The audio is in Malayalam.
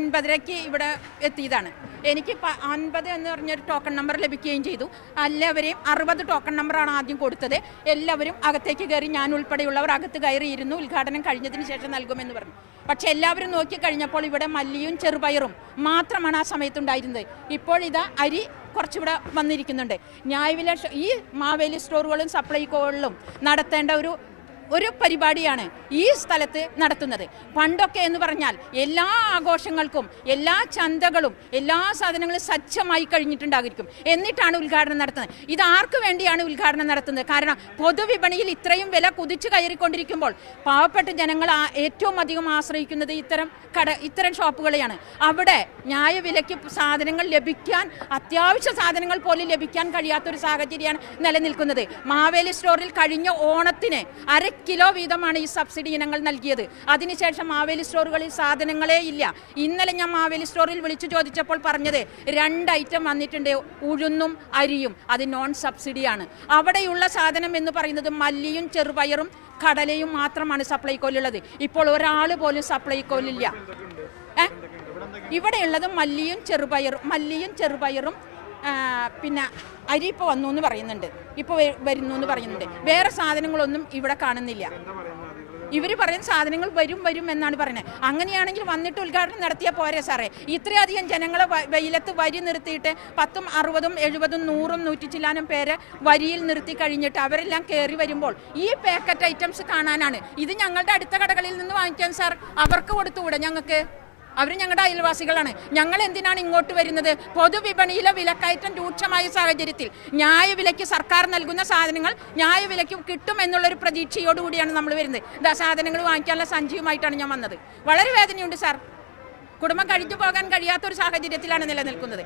9:30 ഇവിടെ എത്തിയതാണ്. എനിക്ക് 50 എന്ന് പറഞ്ഞൊരു ടോക്കൺ നമ്പർ ലഭിക്കുകയും ചെയ്തു. എല്ലാവരെയും 60 ടോക്കൺ നമ്പറാണ് ആദ്യം കൊടുത്തത്. എല്ലാവരും അകത്തേക്ക് കയറി, ഞാൻ ഉൾപ്പെടെയുള്ളവർ അകത്ത് കയറിയിരുന്നു. ഉദ്ഘാടനം കഴിഞ്ഞതിന് ശേഷം നൽകുമെന്ന് പറഞ്ഞു. പക്ഷെ എല്ലാവരും നോക്കിക്കഴിഞ്ഞപ്പോൾ ഇവിടെ മല്ലിയും ചെറുപയറും മാത്രമാണ് ആ സമയത്തുണ്ടായിരുന്നത്. ഇപ്പോൾ ഇതാ അരി കുറച്ചിവിടെ വന്നിരിക്കുന്നുണ്ട്. ന്യായവില ഈ മാവേലി സ്റ്റോറുകളും സപ്ലൈകോകളിലും നടത്തേണ്ട ഒരു പരിപാടിയാണ് ഈ സ്ഥലത്ത് നടത്തുന്നത്. പണ്ടൊക്കെ എന്ന് പറഞ്ഞാൽ എല്ലാ ആഘോഷങ്ങൾക്കും എല്ലാ ചന്തകളും എല്ലാ സാധനങ്ങളും സജ്ജമായി കഴിഞ്ഞിട്ടുണ്ടായിരിക്കും, എന്നിട്ടാണ് ഉദ്ഘാടനം നടത്തുന്നത്. ഇത് ആർക്ക് വേണ്ടിയാണ് ഉദ്ഘാടനം നടത്തുന്നത്? കാരണം പൊതുവിപണിയിൽ ഇത്രയും വില കുതിച്ചു കയറിക്കൊണ്ടിരിക്കുമ്പോൾ പാവപ്പെട്ട ജനങ്ങൾ ഏറ്റവും അധികം ആശ്രയിക്കുന്നത് ഇത്തരം ഷോപ്പുകളെയാണ്. അവിടെ ന്യായവിലയ്ക്ക് സാധനങ്ങൾ ലഭിക്കാൻ, അത്യാവശ്യ സാധനങ്ങൾ പോലും ലഭിക്കാൻ കഴിയാത്തൊരു സാഹചര്യമാണ് നിലനിൽക്കുന്നത്. മാവേലി സ്റ്റോറിൽ കഴിഞ്ഞ ഓണത്തിന് 1/2 കിലോ വീതമാണ് ഈ സബ്സിഡി ഇനങ്ങൾ നൽകിയത്. അതിനുശേഷം മാവേലി സ്റ്റോറുകളിൽ സാധനങ്ങളേ ഇല്ല. ഇന്നലെ ഞാൻ മാവേലി സ്റ്റോറിൽ വിളിച്ചു ചോദിച്ചപ്പോൾ പറഞ്ഞത് 2 ഐറ്റം വന്നിട്ടുണ്ട്, ഉഴുന്നും അരിയും. അത് നോൺ സബ്സിഡിയാണ്. അവിടെയുള്ള സാധനം എന്ന് പറയുന്നത് മല്ലിയും ചെറുപയറും കടലയും മാത്രമാണ് സപ്ലൈകോയിലുള്ളത്. ഇപ്പോൾ ഒരാൾ പോലും സപ്ലൈകോയിലില്ല. ഇവിടെയുള്ളത് മല്ലിയും ചെറുപയറും പിന്നെ അരി ഇപ്പോൾ വന്നു എന്ന് പറയുന്നുണ്ട്, ഇപ്പോൾ വരുന്നു എന്ന് പറയുന്നുണ്ട്. വേറെ സാധനങ്ങളൊന്നും ഇവിടെ കാണുന്നില്ല. ഇവർ പറയുന്ന സാധനങ്ങൾ വരും എന്നാണ് പറയുന്നത്. അങ്ങനെയാണെങ്കിൽ വന്നിട്ട് ഉദ്ഘാടനം നടത്തിയാൽ പോരെ സാറേ? ഇത്രയധികം ജനങ്ങളെ വെയിലത്ത് വരി നിർത്തിയിട്ട് 10, 60, 70, 100, 100 ചില്ലാനം പേരെ വരിയിൽ നിർത്തി കഴിഞ്ഞിട്ട് അവരെല്ലാം കയറി വരുമ്പോൾ ഈ പാക്കറ്റ് ഐറ്റംസ് കാണാനാണ്. ഇത് ഞങ്ങളുടെ അടുത്ത കടകളിൽ നിന്ന് വാങ്ങിക്കാൻ സാർ അവർക്ക് കൊടുത്തുകൂടെ? ഞങ്ങൾക്ക് അവർ ഞങ്ങളുടെ അയൽവാസികളാണ്. ഞങ്ങൾ എന്തിനാണ് ഇങ്ങോട്ട് വരുന്നത്? പൊതുവിപണിയിലെ വിലക്കയറ്റം രൂക്ഷമായ സാഹചര്യത്തിൽ ന്യായവിലയ്ക്ക് സർക്കാർ നൽകുന്ന സാധനങ്ങൾ ന്യായവിലയ്ക്ക് കിട്ടും എന്നുള്ളൊരു പ്രതീക്ഷയോടുകൂടിയാണ് നമ്മൾ വരുന്നത്. സാധനങ്ങൾ വാങ്ങിക്കാനുള്ള സഞ്ചിയുമായിട്ടാണ് ഞാൻ വന്നത്. വളരെ വേദനയുണ്ട് സാർ. കുടുംബം കഴിഞ്ഞു പോകാൻ കഴിയാത്തൊരു സാഹചര്യത്തിലാണ് നിലനിൽക്കുന്നത്.